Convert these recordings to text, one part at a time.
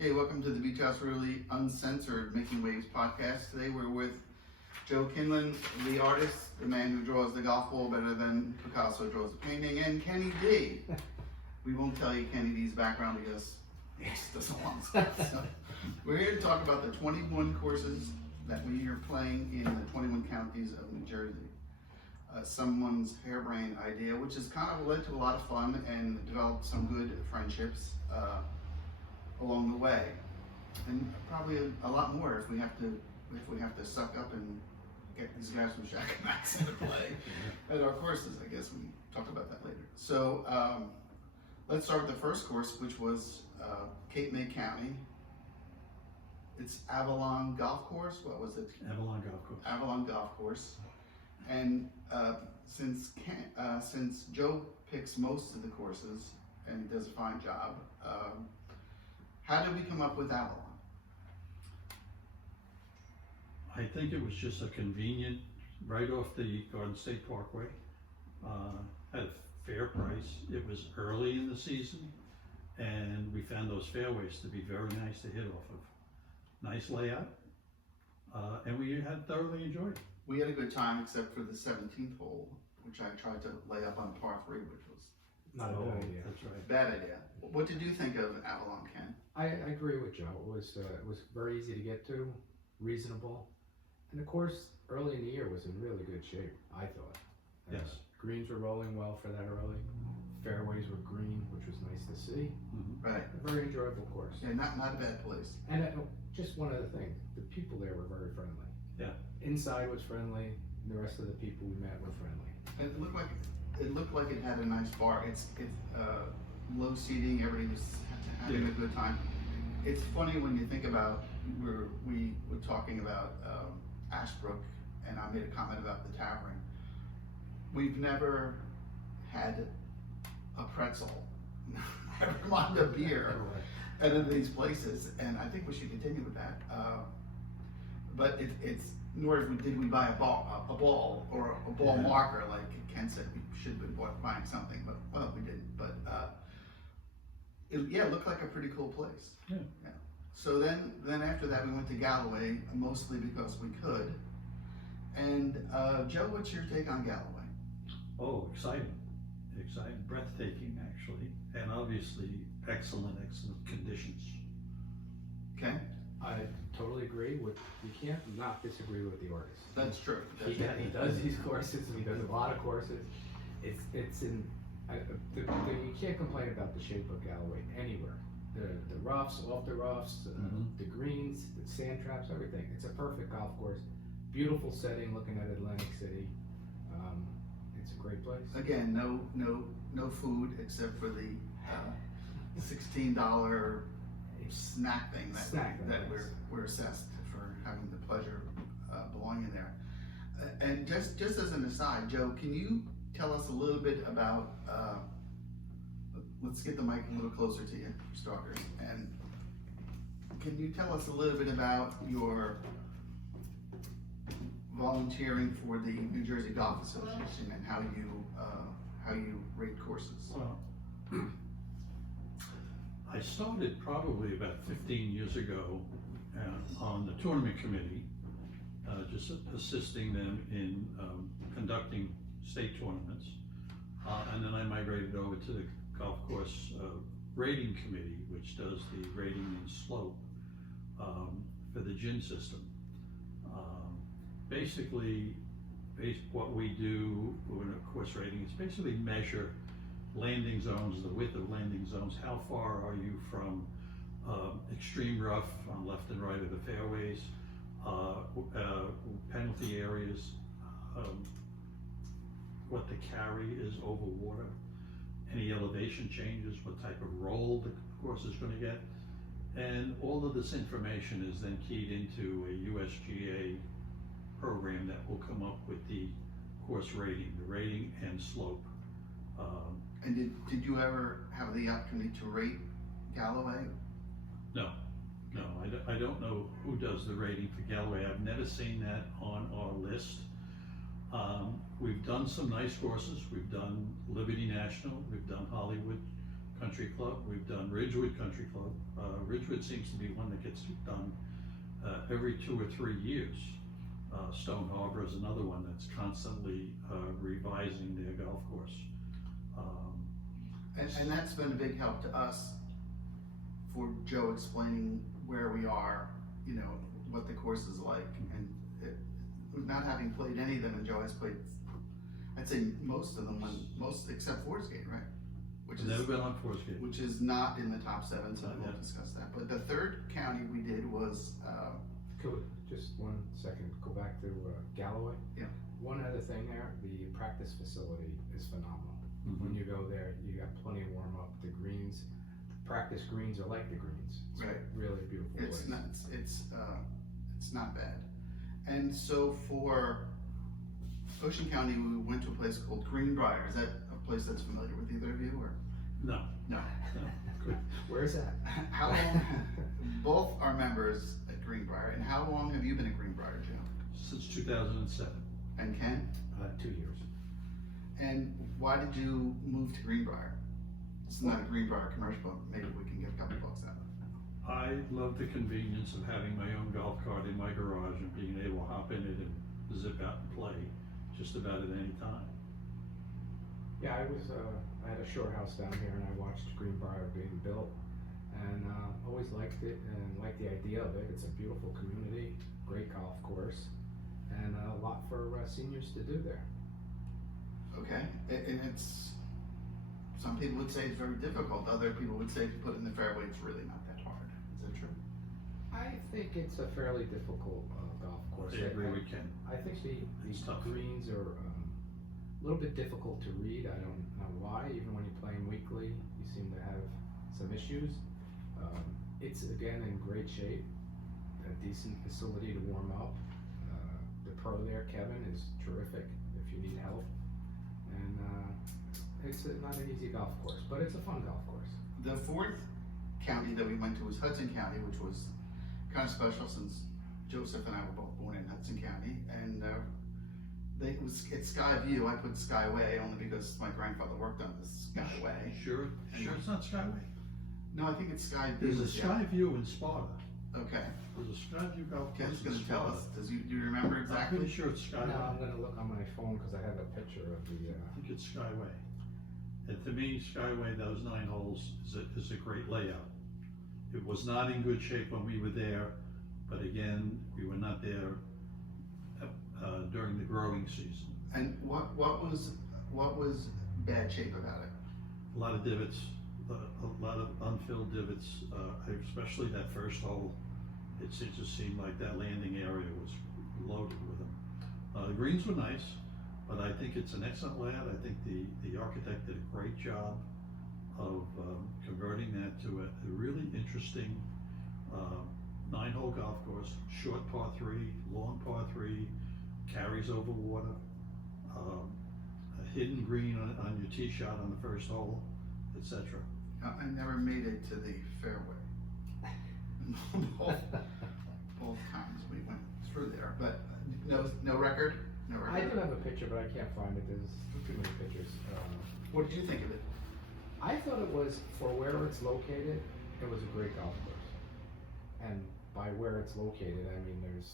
Hey, welcome to the Beach House Really Uncensored Making Waves podcast. Today we're with Joe Kinlan, the artist, the man who draws the golf ball better than Picasso draws a painting, and Kenny D. We won't tell you Kenny D's background because he just doesn't want to. So, we're here to talk about the 21 courses that we are playing in the 21 counties of New Jersey. Someone's harebrained idea, which has kind of led to a lot of fun and developed some good friendships along the way, and probably a lot more if we have to suck up and get these guys from Shack and Max to play at our courses. I guess we talk about that later. So let's start with the first course, which was Cape May County. It's Avalon Golf Course. What was it? Avalon Golf Course. Avalon Golf Course. And since Joe picks most of the courses and he does a fine job, how did we come up with Avalon? I think it was just a convenient, right off the Garden State Parkway. At a fair price. It was early in the season, and we found those fairways to be very nice to hit off of. Nice layout, and we had thoroughly enjoyed it. We had a good time, except for the 17th hole, which I tried to lay up on par 3, which was Not a good idea. That's right. bad idea. What did you think of Avalon, Ken? I agree with Joe. It was very easy to get to, reasonable, and the course early in the year was in really good shape. I thought. Yes. Greens were rolling well for that early. Fairways were green, which was nice to see. Right. A very enjoyable course. Yeah, not a bad place. And just one other thing, the people there were very friendly. Yeah. Inside was friendly. The rest of the people we met were friendly. And it looked like it had a nice bar. It's low seating. Everybody was having a good time. It's funny when you think about we were talking about Ashbrook, and I made a comment about the tavern. We've never had a pretzel, never mind a beer, at any of these places, and I think we should continue with that. But it's nor did we buy a ball or a ball marker like Ken said we should have been buying something, but well we didn't. But it looked like a pretty cool place. Yeah. So then after that we went to Galloway, mostly because we could. And Joe, what's your take on Galloway? Oh, exciting, breathtaking actually, and obviously excellent conditions. Okay, I totally agree with. You can't not disagree with the artist. that's true. He does these courses, and he does a lot of courses. It's in, you can't complain about the shape of Galloway anywhere. The roughs, off the roughs, the greens, the sand traps, everything. It's a perfect golf course. Beautiful setting, looking at Atlantic City. It's a great place. Again, no food except for the $16 snack thing that we're assessed for having the pleasure belonging there. And just as an aside, Joe, can you tell us a little bit about? Let's get the mic a little closer to you, for starters. And can you tell us a little bit about your volunteering for the New Jersey Golf Association and how you rate courses? Well, I started probably about 15 years ago on the tournament committee, just assisting them in conducting state tournaments. And then I migrated over to the golf course rating committee, which does the rating and slope for the GIN system. Basically, what we do in a course rating is basically measure landing zones, the width of landing zones, how far are you from extreme rough on left and right of the fairways, penalty areas, what the carry is over water, any elevation changes, what type of roll the course is going to get, and all of this information is then keyed into a USGA program that will come up with the course rating, the rating and slope. And did you ever have the opportunity to rate Galloway? No, I don't know who does the rating for Galloway. I've never seen that on our list. We've done some nice courses. We've done Liberty National, we've done Hollywood, Country Club, we've done Ridgewood Country Club. Ridgewood seems to be one that gets done every 2 or 3 years. Stone Harbor is another one that's constantly revising their golf course. And that's been a big help to us for Joe explaining where we are, you know, what the course is like. And not having played any of them, and Joe has played, I'd say most of them, most except Forest Gate, right? Which I've is, never been on Forest Gate. which is not in the top 7, so Not we'll yet. discuss that. But the third county we did was, Just 1 second, go back to Galloway. Yeah. One other thing there, the practice facility is phenomenal. When you go there, you got plenty of warm up. The greens, practice greens are like the greens. It's Right. really a beautiful it's place. not, it's not bad. And so for Ocean County, we went to a place called Greenbrier. Is that a place that's familiar with either of you, or? No. No. Good. Where's that? How long, both are members at Greenbrier, and how long have you been at Greenbrier, Jim? Since 2007. And Ken? 2 years. And why did you move to Greenbrier? It's not a Greenbrier commercial, but maybe we can get a couple bucks out of it. I love the convenience of having my own golf cart in my garage and being able to hop in it and zip out and play just about at any time. Yeah, I had a shore house down here and I watched Greenbrier being built and always liked it and liked the idea of it. It's a beautiful community, great golf course, and a lot for seniors to do there. Okay, and it's, some people would say it's very difficult, other people would say to put in the fairway, it's really not that hard. Is that true? I think it's a fairly difficult golf course. I agree with Ken. I think It's the tough. greens are a little bit difficult to read. I don't know why. Even when you're playing weekly, you seem to have some issues. It's again in great shape, a decent facility to warm up. The pro there, Kevin, is terrific if you need help. And it's not an easy golf course, but it's a fun golf course. The fourth county that we went to was Hudson County, which was kind of special since Joseph and I were both born in Hudson County, and it's Skyview. I put Skyway only because my grandfather worked on this Skyway. Sure it's not Skyway. No, I think it's Skyview. There's a yeah. Skyview in Sparta. Okay, There's a Skyview golf course Ken's in gonna tell Sparta. us. Do you remember I'm exactly? pretty sure it's Skyway. Now I'm gonna look on my phone because I have a picture of the. I think it's Skyway. And to me, Skyway, those 9 holes is a great layout. It was not in good shape when we were there, but again, we were not there during the growing season. And what was bad shape about it? A lot of divots, a lot of unfilled divots, especially that first hole. It just seemed like that landing area was loaded with them. The greens were nice, but I think it's an excellent layout. I think the architect did a great job of converting that to a really interesting 9-hole golf course, short par 3, long par 3, carries over water, a hidden green on your tee shot on the first hole, etc. I never made it to the fairway. both times we went through there, but no record. No I record. do have a picture, but I can't find it. There's too many pictures. What did you think of it? I thought it was, for where it's located, it was a great golf course. And by where it's located, I mean there's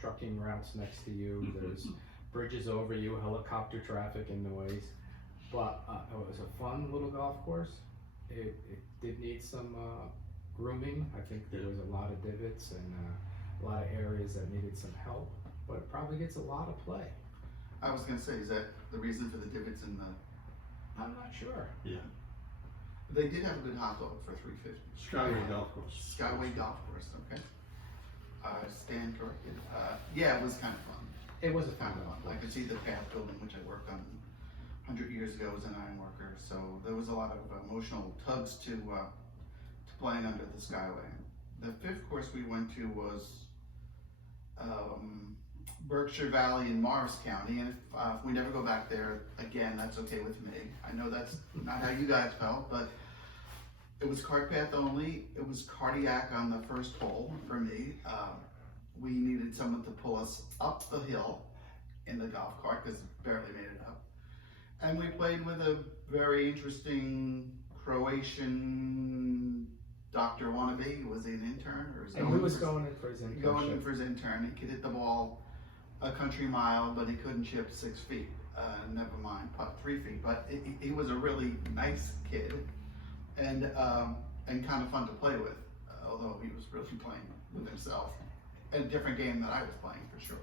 trucking routes next to you, there's bridges over you, helicopter traffic and noise. But it was a fun little golf course. It did need some grooming. I think there was a lot of divots and a lot of areas that needed some help, but it probably gets a lot of play. I was gonna say, is that the reason for the divots in the? I'm not sure. Yeah, They did have a good hot dog for $3.50. Skyway golf course. Skyway Golf Course. Okay. Stand corrected. Yeah, it was kind of fun. It was a fun Kind of golf fun. I course. could see the path building, which I worked on 100 years ago as an iron worker. So there was a lot of emotional tugs to playing under the Skyway. The fifth course we went to was Berkshire Valley in Morris County, and if we never go back there again, that's okay with me. I know that's not how you guys felt, but it was cart path only. It was cardiac on the first hole for me. We needed someone to pull us up the hill in the golf cart because barely made it up. And we played with a very interesting Croatian Dr. Wannabe, was he an intern or is And he was going in for his internship. going in for his intern? He could hit the ball a country mile, but he couldn't chip 6 feet. Never mind, putt 3 feet. But he was a really nice kid, and kind of fun to play with. Although he was really playing with himself, a different game that I was playing for sure.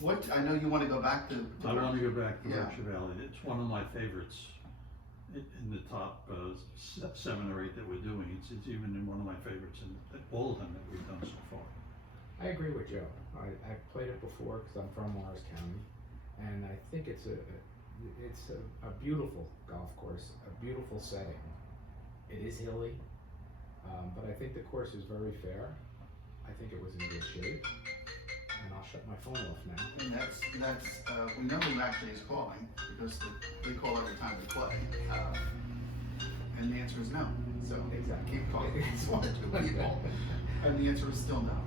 What I know you want to go back to. I want to go back to Yeah. Berkshire Valley. It's one of my favorites in the top 7 or 8 that we're doing. It's even in one of my favorites in all of them that we've done so far. I agree with Joe. I've played it before because I'm from Morris County, and I think it's a beautiful golf course, a beautiful setting. It is hilly, but I think the course is very fair. I think it was in good shape, and I'll shut my phone off now. And that's we know who actually is calling because they call every time we play, and the answer is no. So Exactly. keep calling. It's 1 or 2 people, and the answer is still no.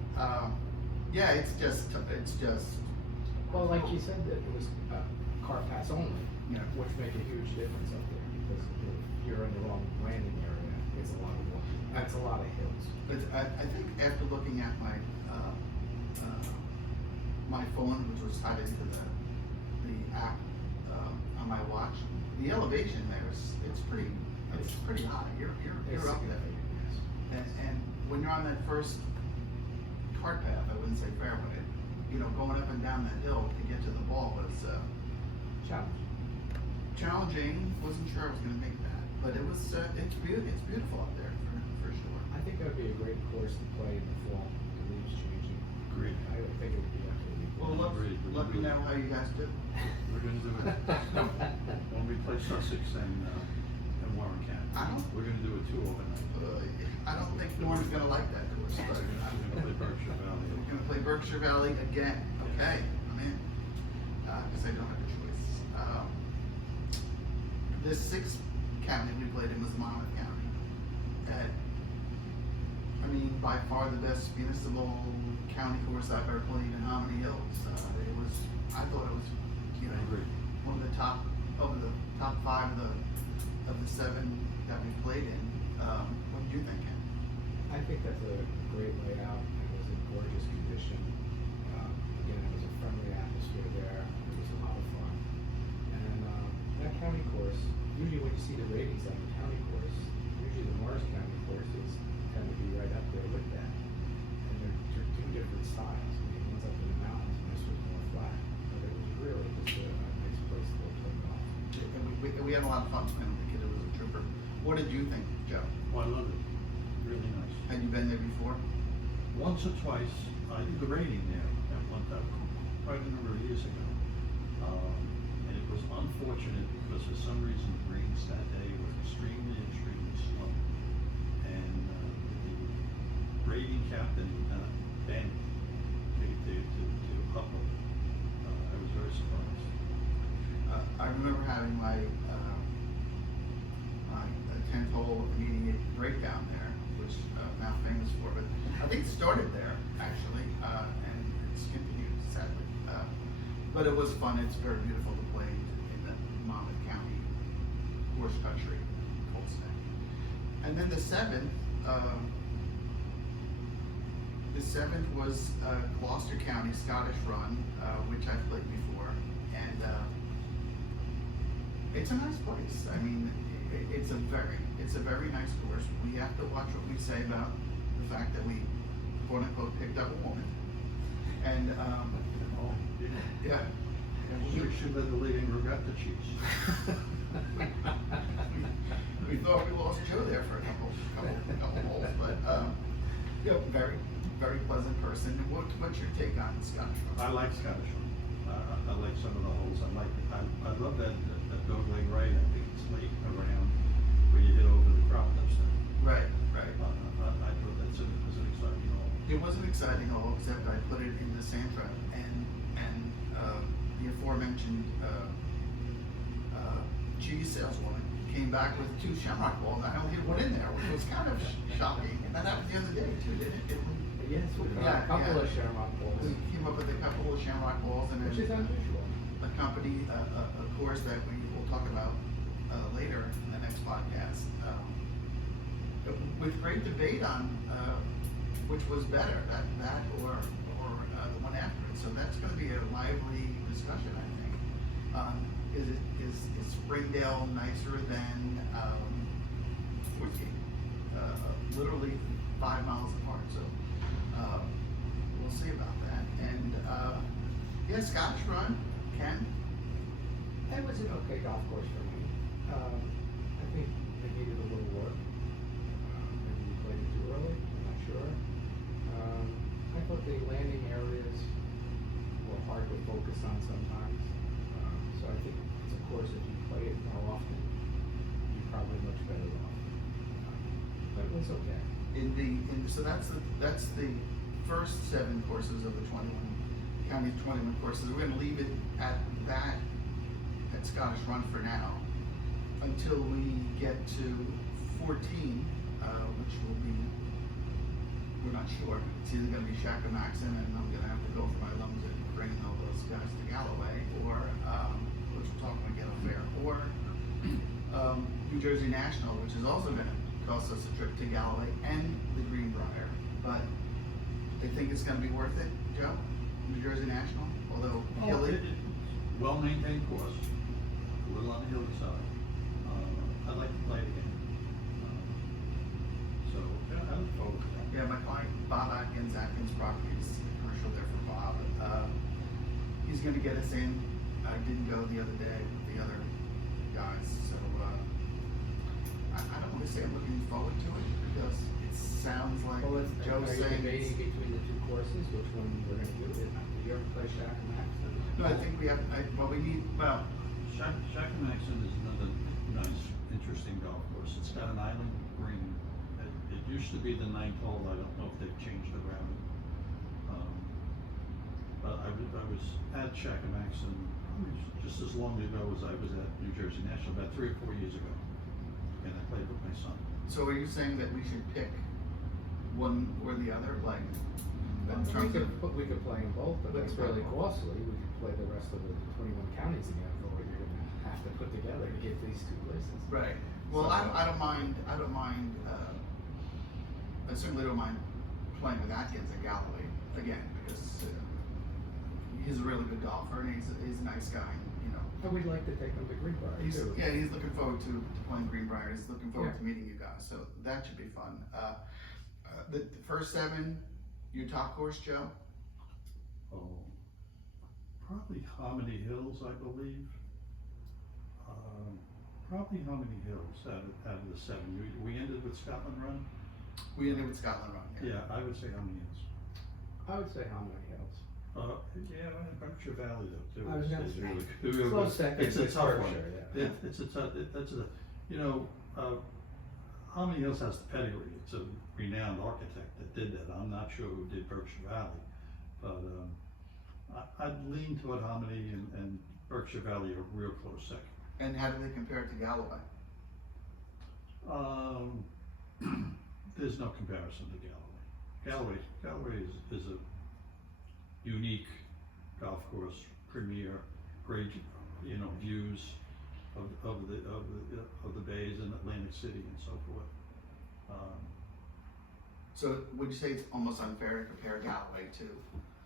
Yeah, it's just Well, like you said, that it was car pass only, Yeah. which make a huge difference up there because if you're in the wrong landing area, it's a lot of work. That's a lot of hills. But I think after looking at my my phone, which was tied into the app on my watch, the elevation there it's pretty high. You're It's up there. significant, yes. And when you're on that first cart path, I wouldn't say fairway, going up and down that hill to get to the ball was Challenge. challenging. Wasn't sure I was going to make that, but it's beautiful up there for sure. I think that would be a great course to play in the fall. The leaves changing. Great. I would think it would be absolutely. Well, let me know how you guys do. We're going to do it when we play Sussex and Warren County. We're going to do it 2 overnight. I don't think Norm's going to like that course, but We're going to play Berkshire Valley. we're going to play Berkshire Valley again. Okay, I'm in. Because I don't have a choice. The 6th county we played in was Monmouth County. And, by far the best municipal county course I've ever played in Hominy Hills. I thought it was, I agree. one of the top 5 of the 7 that we played in. What did you think, Ken? I think that's a great layout. It was in gorgeous condition. Again, it was a friendly atmosphere there. It was a lot of fun. And that county course, usually when you see the ratings on the county course, usually the Morris County courses tend to be right up there with that. And they're 2 different styles. One's up in the mountains and this was more flat. But it was really just a nice place to go play golf. And we had a lot of fun playing with the kid. It was a trooper. What did you think, Joe? Oh, I love it. Really nice. Had you been there before? Once or twice, I did the rating there at one time, quite a number of years ago. And it was unfortunate because for some reason the greens that day were extremely slow. And the rating captain banned to upload. I was very surprised. I remember having my 10th hole immediate breakdown there, which I'm now famous for. But I think it started there actually, and it's continued sadly. But it was fun. It's very beautiful to play in the Monmouth County horse country, cold snake. And then the 7th. The 7th was Gloucester County Scottish Run, which I've played before, and it's a nice place. It's a very nice course. We have to watch what we say about the fact that we, quote unquote, picked up a woman, and yeah. Should let the leading regatta chiefs. We thought we lost Joe there for a couple holes, but very, very pleasant person. What's your take on Scottish Run? I like Scottish Run. I like some of the holes. I love that dog leg right. I think it's late around where you hit over the crop touchdown. Right. I thought that was an exciting hole. It was an exciting hole, except I put it in the sand trap, and the aforementioned cheese saleswoman came back with 2 shamrock balls. I only hit 1 in there, which was kind of shocking. And that happened the other day too, didn't it? Yes, we got a couple of Shamrock balls, We came up with a couple of shamrock balls, and which is then unusual. a course that we will talk about later in the next podcast. with great debate on, which was better, that or the one after it. So that's gonna be a lively discussion, I think. Is Springdale nicer than, Woodgate? Literally 5 miles apart, so, we'll see about that. And, yeah, Scottish Run, Ken? That was an okay golf course for me. I think they needed a little work. Maybe we played it too early, I'm not sure. I thought the landing areas were hard to focus on sometimes. So I think it's a course, if you play it more often, you're probably much better off. But it was okay. So that's the first 7 courses of the 21 county 21 courses. We're gonna leave it at that at Scottish Run for now until we get to 14, which will be, we're not sure. It's either gonna be Shackamaxon, and I'm gonna have to go for my lungs and bring all those guys to Galloway, or which we're talking about Galloway Fair, or New Jersey National, which is also gonna cost us a trip to Galloway and the Greenbrier. But they think it's gonna be worth it, Joe? New Jersey National, although hilly. Well-maintained course, a little on the hilly side. I'd like to play it again. So, yeah, I look forward to that. Yeah, my client, Bob Atkins Properties, commercial there for Bob. He's gonna get us in. I didn't go the other day with the other guys, so, I don't wanna say I'm looking forward to it, because it sounds like Well, are Joe's you saying. debating between the 2 courses, which one we're gonna do? Did you ever play Shackamaxon? No, I think we have, Shackamaxon is another nice, interesting golf course. It's got an island green. It used to be the 9th hole. I don't know if they've changed the routing. But I was at Shackamaxon just as long ago as I was at New Jersey National, about 3 or 4 years ago. And I played with my son. so are you saying that we should pick one or the other, like, in terms of? We could play them both, but We that's could play really them both. costly. We could play the rest of the 21 counties again for what you're gonna have to put together to get these 2 places. Right. Well, So- I don't mind, I certainly don't mind playing with Atkins at Galloway again, because he's a really good golfer, and he's a nice guy, you know. And we'd like to take them to Greenbrier He's too. looking forward to playing Greenbrier. He's looking forward Yeah. to meeting you guys, so that should be fun. The first 7, your top course, Joe? Oh, probably Hominy Hills, I believe. Probably Hominy Hills out of the 7. We ended with Scotland Run? We ended with Scotland Run. Yeah, I would say Hominy Hills. I would say how many hills? Yeah, Berkshire Valley though, too. I was gonna is say, really- really close good. second It's a with tough one. Berkshire, yeah. It's a tough, that's a, you know, Hominy Hills has the pedigree. It's a renowned architect that did that. I'm not sure who did Berkshire Valley, but, I'd lean toward Hominy and Berkshire Valley are real close second. And how do they compare it to Galloway? There's no comparison to Galloway. Galloway is a unique golf course, premier, great, you know, views of the bays in Atlantic City and so forth. So would you say it's almost unfair to compare Galloway to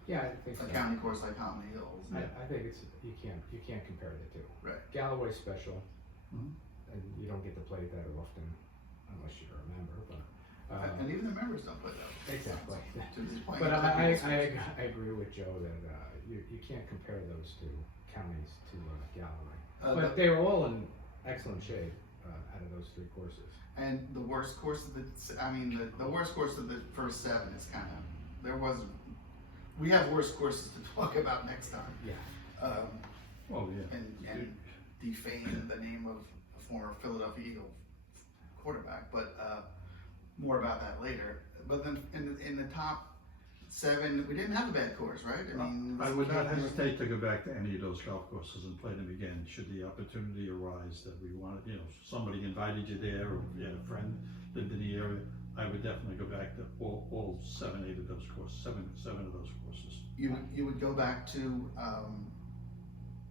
Yeah, I think so. a county course like Hominy Hills? I think it's, you can't compare the 2. Right. Galloway's special, Mhm. and you don't get to play it that often unless you're a member, but. And even the members don't play that. Exactly. To this point. But I agree with Joe that, you can't compare those 2 counties to Galloway. But they're all in excellent shape, out of those 3 courses. And the worst course of the worst course of the first 7 is we have worse courses to talk about next time. Yeah. Oh, yeah. And defame the name of a former Philadelphia Eagle quarterback, but more about that later. But then in the top 7, we didn't have a bad course, right? I would not hesitate to go back to any of those golf courses and play them again, should the opportunity arise that we wanted, you know, somebody invited you there, or if you had a friend lived in the area, I would definitely go back to all 7, 8 of those courses, seven of those courses. You would go back to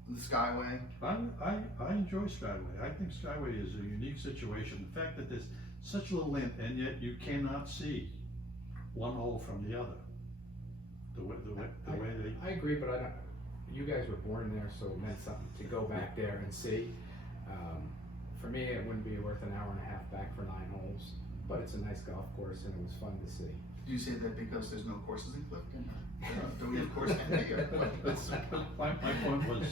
the Skyway? I enjoy Skyway. I think Skyway is a unique situation. The fact that there's such little length and yet you cannot see one hole from the other. The way they. I agree, but I don't, you guys were born there, so it meant something to go back there and see. For me, it wouldn't be worth an hour and a half back for 9 holes, but it's a nice golf course and it was fun to see. Do you say that because there's no courses in Clifton? Do we have course envy or what? My point was,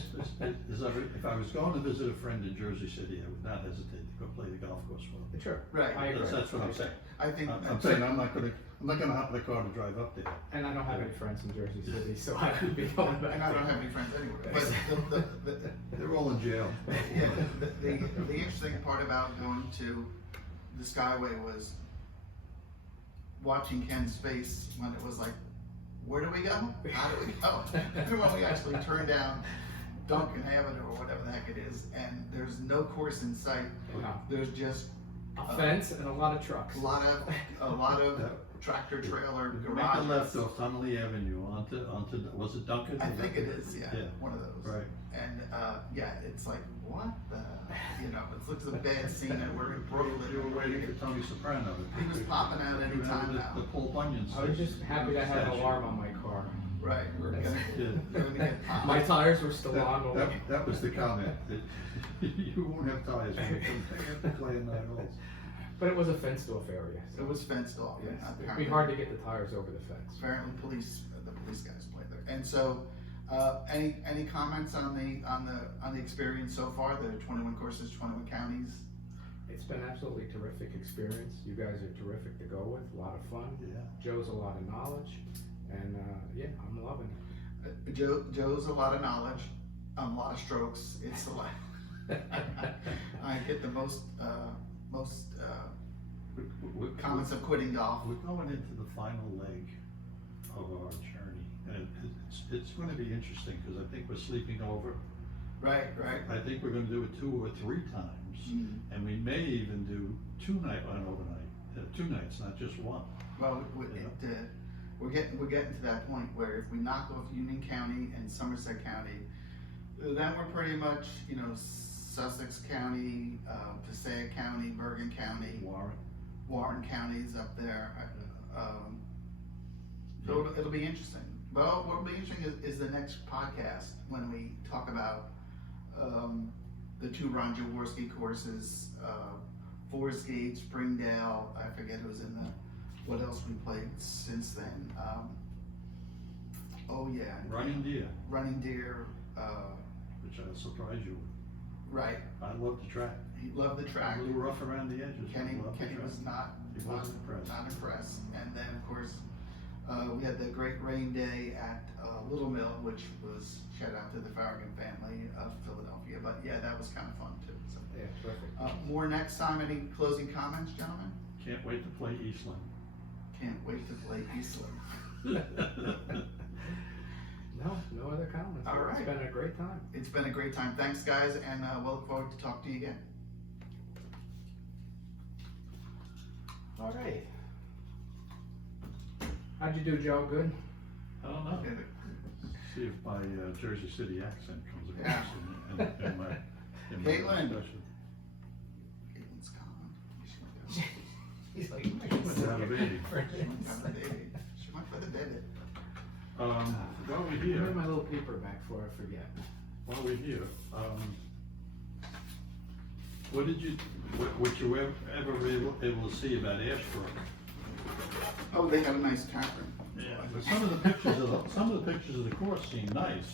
is if I was going to visit a friend in Jersey City, I would not hesitate to go play the golf course for them. Sure. Right. I agree. That's what I'm saying. I think. I'm saying I'm not gonna hop in the car to drive up there. And I don't have any friends in Jersey City, so I would be going back. And I don't have any friends anywhere, but They're all in jail. yeah, the interesting part about going to the Skyway was watching Ken's face when it was like, where do we go? How do we go? And when we actually turned down Duncan Avenue or whatever the heck it is, and there's no course in sight. No. There's just A fence and a lot of trucks. a lot of tractor trailer Make a left garages. off Tunnelly Avenue onto, was it Duncan? I think it is, yeah, Yeah. one of those. Right. And yeah, it's like, what the, it looks a bad scene and we're in Brooklyn. You were waiting for Tony Soprano. He was popping out any time now. The Paul Bunyan. I was just happy to have an alarm on my car. Right, we're gonna Yeah. get popped. My tires were still on. That was the comment. You won't have tires when you come to play in 9 holes. But it was a fenced off area. So It was fenced off. yes, it'd be apparently. hard to get the tires over the fence. Apparently the police guys play there. And so, any comments on the experience so far, the 21 courses, 21 counties? It's been absolutely terrific experience. You guys are terrific to go with, a lot of fun. Yeah. Joe's a lot of knowledge, and yeah, I'm loving it. Joe's a lot of knowledge, a lot of strokes. It's a lot. I get the most comments of quitting golf. We're going into the final leg of our journey, and it's going to be interesting because I think we're sleeping over. Right. I think we're going to do it 2 or 3 times, and we may even do 2 overnight, 2 nights, not just 1. Well, we're getting to that point where if we knock off Union County and Somerset County, then we're pretty much, Sussex County, Passaic County, Bergen County, Warren County's up there. So it'll be interesting. Well, what'll be interesting is the next podcast when we talk about the 2 Ron Jaworski courses, Forest Gate, Springdale. I forget who's in what else we played since then. Oh yeah, Running Deer, Running Deer. which I'll surprise you with. Right. I love the track. He loved the track. A little rough around the edges. Kenny Loved the track. was not impressed. not impressed. And then of course we had the great rain day at Little Mill, which was shout out to the Farragut family of Philadelphia. But yeah, that was kind of fun too. So, Yeah, terrific. more next time. Any closing comments, gentlemen? Can't wait to play Eastland. Can't wait to play Eastland. No other comments. All right. It's been a great time. It's been a great time. Thanks, guys, and we'll look forward to talking to you again. All right. How'd you do, Joe? Good? I don't know. Okay. See if my Jersey City accent comes Yeah. across in my Caitlin. discussion. Caitlin's gone. He's like, She went to have a baby. She went to have a baby. She went for the baby. While we're Give here, me my little paper back before I forget. what did you, what you ever able to see about Ashbrook? Oh, they got a nice tavern. Yeah, but some of the pictures of the course seem nice.